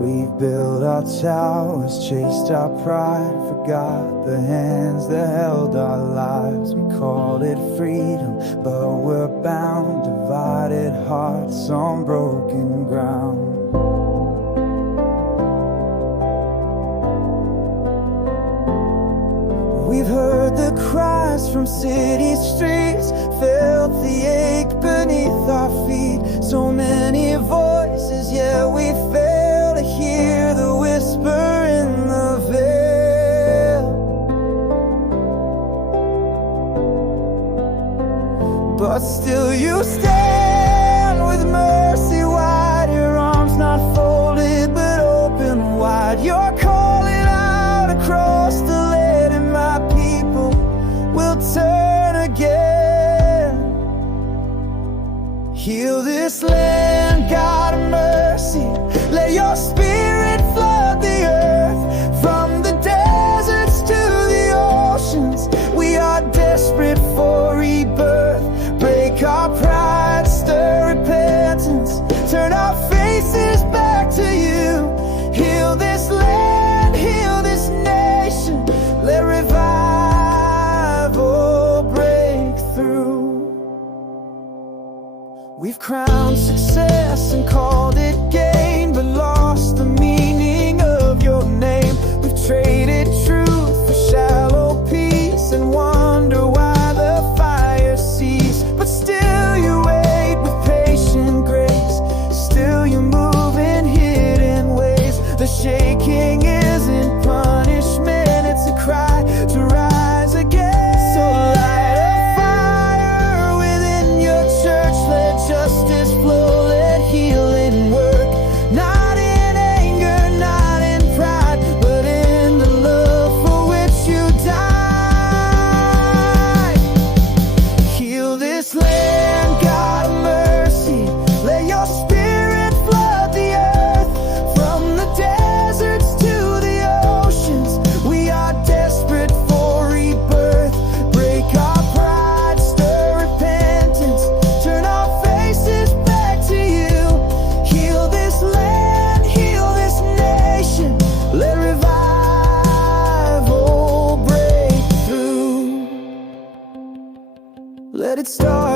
We've built our towers, chased our pride, forgot the hands that held our lives. We called it freedom, but we're bound, divided hearts on broken ground. We've heard the cries from city streets, felt the ache beneath our feet. So many voices, yet we fail to hear the whisper in the veil. But still you stand with mercy wide, your arms not folded but open wide. You're calling out across the land, and my people will turn again. Heal this land, God of mercy, let your spirit flood the earth. From the deserts to the oceans, we are desperate for rebirth. Break our pride, stir repentance, turn our faces back to you. Heal this land, heal this nation, let revival break through. We've crowned success and called it gain, but lost the meaning of your name. We've traded truth for shallow peace and wonder why the fire ceased. But still you wait with patient grace, still you move in hidden ways. The shaking isn't punishment, it's a cry to rise again. So light a fire within your church, let justice flow, let healing work. Not in anger, not in pride, but in the love for which you died. Heal this land, God of mercy, let your spirit flood the earth. From the deserts to the oceans, we are desperate for rebirth. Break our pride, stir repentance, turn our faces back to you. Heal this land, heal this nation, let revival break through. Let it start